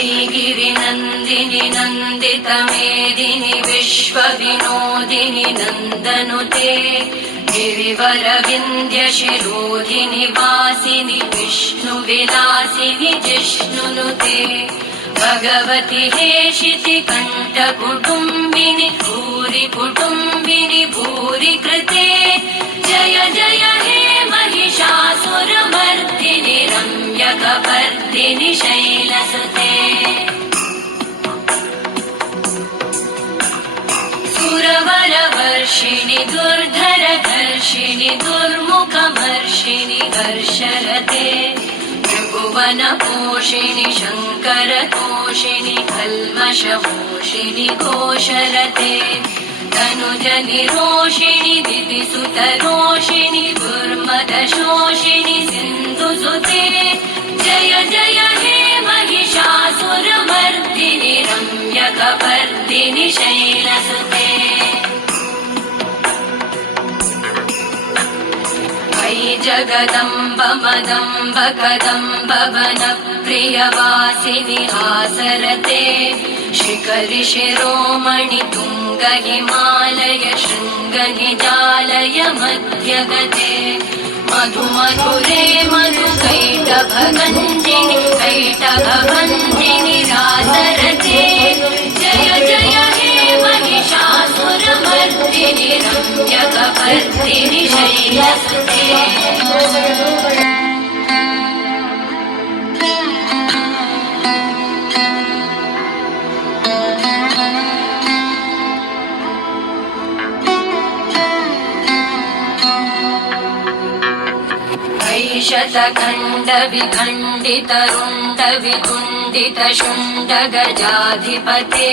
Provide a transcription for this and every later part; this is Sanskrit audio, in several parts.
वैगिरिनन्दिनि नन्दितमेदिनि विश्वविनोदिनि नन्दनुते गिरिवरविन्द्यशिरोधिनि वासिनि विष्णुविलासिनि जिष्णुनुते भगवति हेशिति कण्ठकुटुम्बिनि भूरि कुटुम्बिनि भूरि कृते जय जय हे महिषासुरमर्दिनि रम्यकपर्दिनि शैलसुते सुरवरवर्षिणि दुर्धरधर्षिणि दुर्मुखमर्षिणि हर्षरते त्रिभुवनपोषिणि शङ्करतोषिणि कल्मषमोषिणि घोषरते तनुजनिरोषिणि दितिसुतरोषिणि दुर्मदशोषिणि सिन्धुसुते जय जय हे महिषासुरमर्दिनि रम्यकपर्दिनि शैलसुते अयि जगदम्ब मदम्ब कदम्ब वनप्रियवासिनि हासरते शिखरि शिरोमणि तुङ्ग हिमालय शृङ्ग निजालय मध्यगते मधुमधुरे मधुकैटभगञ्जिनि कैटभभञ्जिनि रासरते जय जय हे महिषासुरमर्दिनि रम्यकपर्दिनि शैलसुते शतखण्डविखण्डितरुण्डवितुण्डितशुण्डगजाधिपते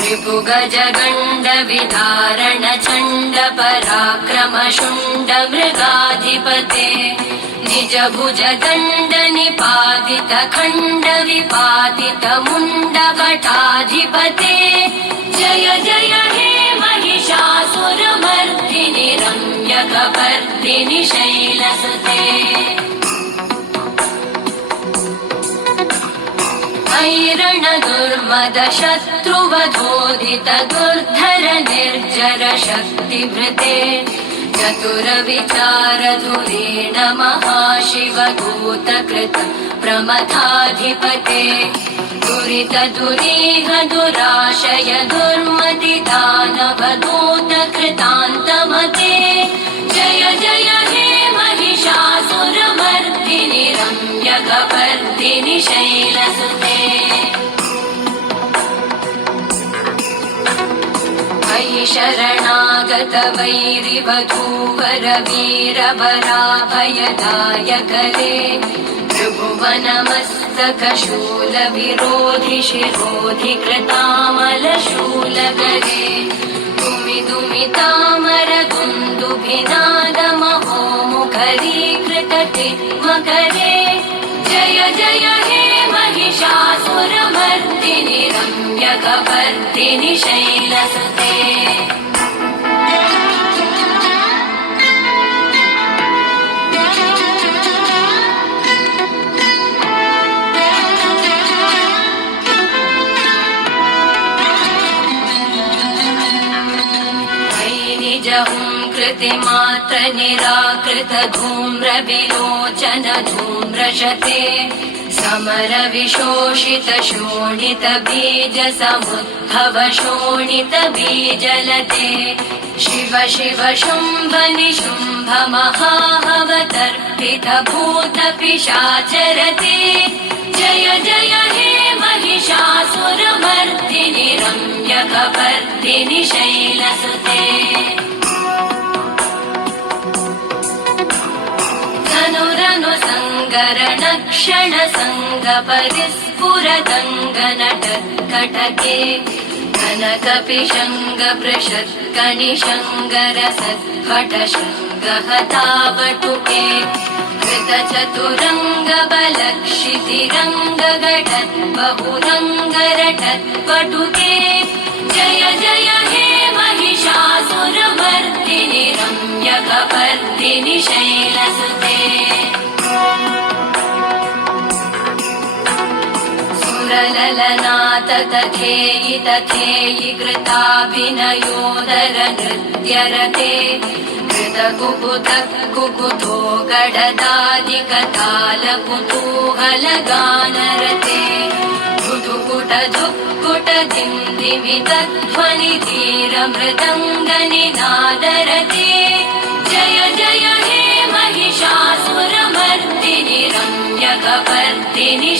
रिपुगजगण्डविधारण चण्ड पराक्रम शुण्ड मृगाधिपते निजभुज दण्ड निपातित खण्ड विपातित मुण्ड भटाधिपते जय जय हे महिषासुरमर्दिनि रम्यकपर्दिनि शैलसुते ऐरण दुर्मद शत्रुवधोदित दुर्धर निर्जर शक्तिभृते चतुर विचार धुरेण महाशिवदूत कृत प्रमथाधिपते दुरित दुरीह दुराशय दुर्मति दानव दूत कृतान्तमते जय जय हे महिषासुरमर्दिनि रम्यकपर्दिनि शैलसुते अयि शरणागत वैरिवधूवर वीरवराभयदायकरे त्रिभुवनमस्तकशूल विरोधि शिरोधि कृतामलशूलकरे दुमिदुमितामर दुन्दुभिनाद महो मुखरीकृत तिग्मकरे जय जय हे महिषासुरमर्दिनि रम्यकपर्दिनि शैलसुते कृतिमात्र निराकृत धूम्र विलोचन धूम्रशते समर विशोषित शोणित बीज समुद्भव शोणित बीजलते शिव शिव शुम्भ निशुम्भ महाहवतर्पित भूत पिशाचरते जय जय हे महिषासुरमर्दिनि रम्यकपर्दिनि शैलसुते सङ्गरणक्षण सङ्ग परिस्फुरदङ्गनटत्कटके कनकपिशङ्ग पृषत्कनिशङ्गरसद्भट शङ्गहतावटुके कृतचतुरङ्गबलक्षितिरङ्गघटत् बहुरङ्गरटत्पटुके जय जय हे महिषासुरमर्दिनि रम्यकपर्दिनि शैलसुते सुरल कलनाथ तथेयि तथेयि कृताभिनयोदर नृत्यरते कृतकुकुत कुकुतो गडदादिकताल कुतूहलगानरते धुधुकुट धुक्कुट धिन्धिमितध्वनि धीरमृदङ्गनिनादरते जय जय हे महिषासुरमर्दिनि रम्यकपर्दिनि